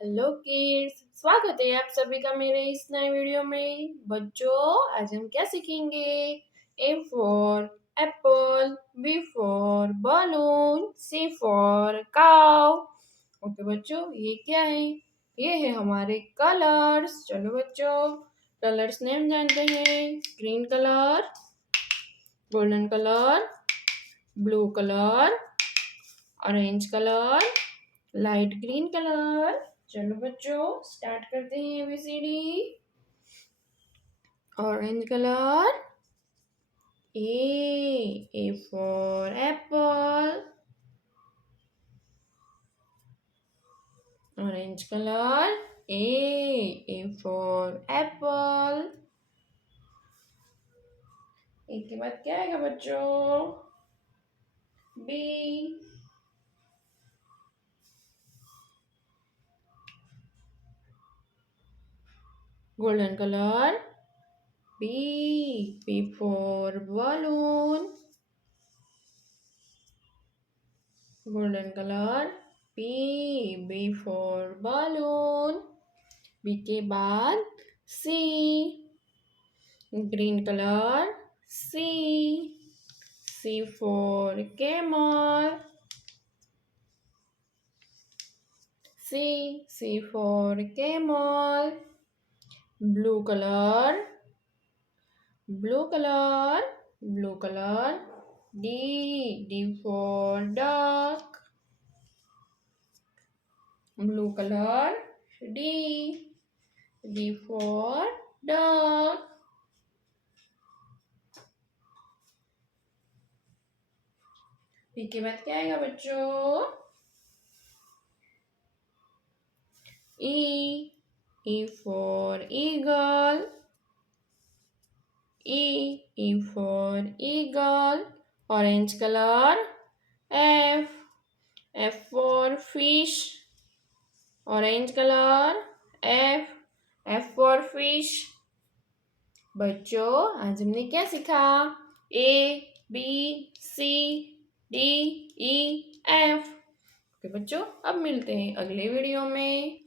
Hello kids, स्वागत है आप सभी का मेरे इस नए वीडियो में। बच्चों, आज हम क्या सीखेंगे? A for apple, B for balloon, C for cow. Okay बच्चों, ये क्या है? ये है हमारे कलर्स। चलो बच्चों, कलर्स नेम जानते हैं। Green colour, golden colour, blue colour, orange colour, light green colour. चलो बच्चों, स्टार्ट करते हैं A B C D. Orange colour, A for apple. Orange colour, A for apple. A के बाद क्या आएगा बच्चों? B. Golden colour, B for balloon. Golden colour, B for balloon. B के बाद C. Green colour, C for camel। C for camel। Blue colour, blue colour, D for duck. Blue colour, D for duck. D के बाद क्या आएगा बच्चों? E for eagle, E for eagle. Orange color, F for fish. Orange color, F for fish. बच्चों, आज हमने क्या सीखा? A B C D E F। Okay बच्चों, अब मिलते हैं अगले वीडियो में।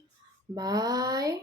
बाय।